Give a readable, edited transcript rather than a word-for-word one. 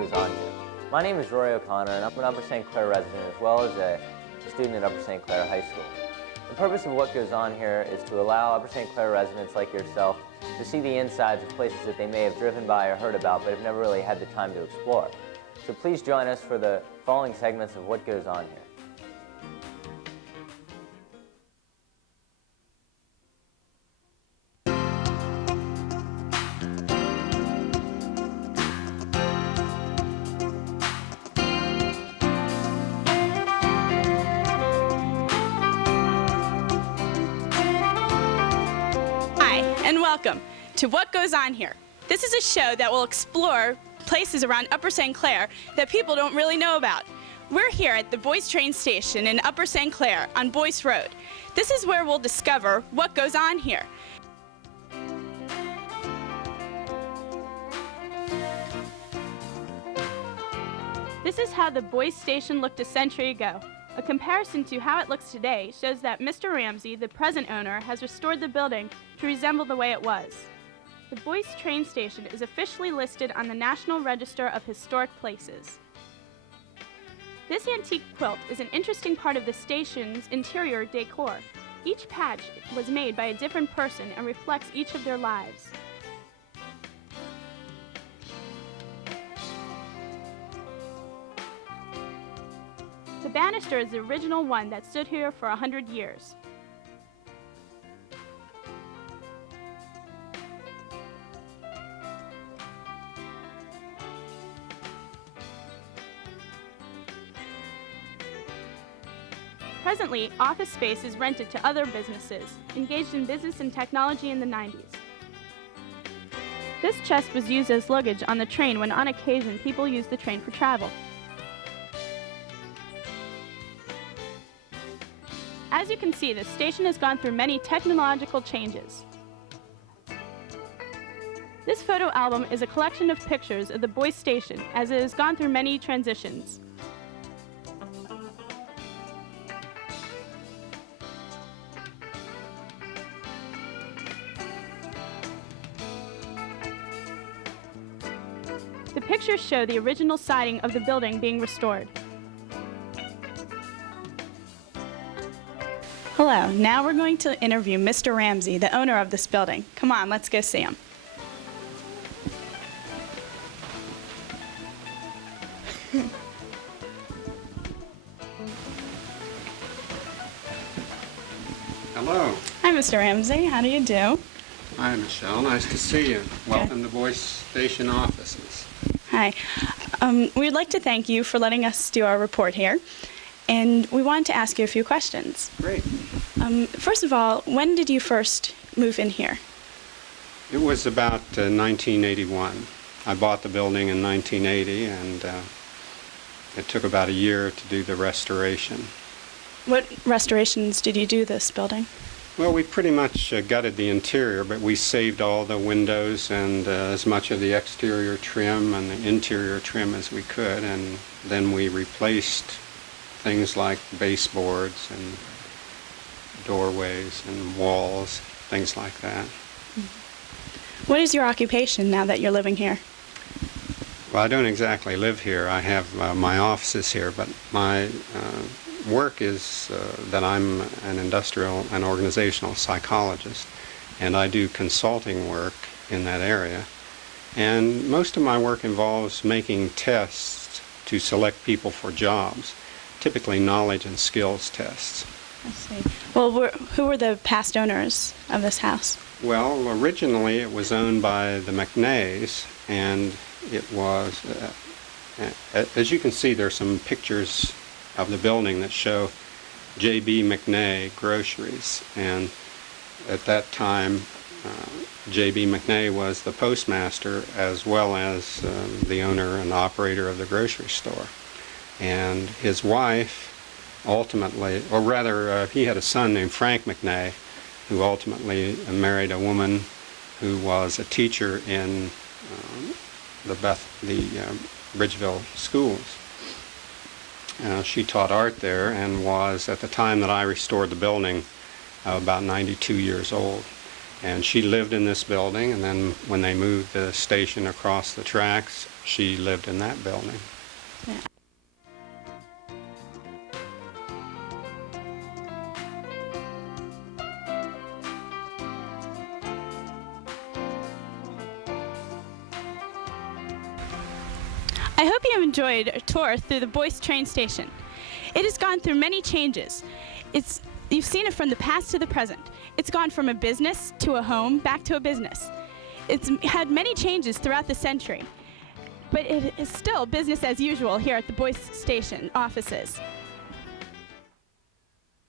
goes on here. My name is Rory O'Connor, and I'm an Upper St. Clair resident as well as a student at Upper St. Clair High School. The purpose of what goes on here is to allow Upper St. Clair residents like yourself to see the insides of places that they may have driven by or heard about but have never really had the time to explore. So please join us for the following segments of what goes on here. And welcome to What Goes On Here. This is a show that will explore places around Upper St. Clair that people don't really know about. We're here at the Boyce train station in Upper St. Clair on Boyce Road. This is where we'll discover what goes on here. This is how the Boyce station looked a century ago. A comparison to how it looks today shows that Mr. Ramsey, the present owner, has restored the building to resemble the way it was. The Boyce train station is officially listed on the National Register of Historic Places. This antique quilt is an interesting part of the station's interior decor. Each patch was made by a different person and reflects each of their lives. The banister is the original one that stood here for 100 years. Presently, office space is rented to other businesses engaged in business and technology in the 90s. This chest was used as luggage on the train when on occasion people used the train for travel. As you can see, the station has gone through many technological changes. This photo album is a collection of pictures of the Boyce station as it has gone through many transitions. The pictures show the original siding of the building being restored. Hello, now we're going to interview Mr. Ramsey, the owner of this building. Come on, let's go see him. Hello. Hi, Mr. Ramsey. How do you do? Hi, Michelle. Nice to see you. Welcome to Boyce Station offices. Hi. We'd like to thank you for letting us do our report here. And we wanted to ask you a few questions. Great. First of all, when did you first move in here? It was about 1981. I bought the building in 1980, and it took about a year to do the restoration. What restorations did you do this building? Well, we pretty much gutted the interior, but we saved all the windows and as much of the exterior trim and the interior trim as we could, and then we replaced things like baseboards and doorways and walls, things like that. What is your occupation now that you're living here? Well, I don't exactly live here. I have my offices here, but my work is that I'm an industrial and organizational psychologist, and I do consulting work in that area. And most of my work involves making tests to select people for jobs, typically knowledge and skills tests. I see. Well, who were the past owners of this house? Well, originally it was owned by the McNays, and it was, as you can see, there's some pictures of the building that show J.B. McNay Groceries, and at that time J.B. McNay was the postmaster as well as the owner and operator of the grocery store. And his wife ultimately, or rather he had a son named Frank McNay, who ultimately married a woman who was a teacher in the Bridgeville schools. She taught art there and was, at the time that I restored the building, about 92 years old. And she lived in this building, and then when they moved the station across the tracks, she lived in that building. I hope you have enjoyed a tour through the Boyce train station. It has gone through many changes. You've seen it from the past to the present. It's gone from a business to a home, back to a business. It's had many changes throughout the century, but it is still business as usual here at the Boyce station offices.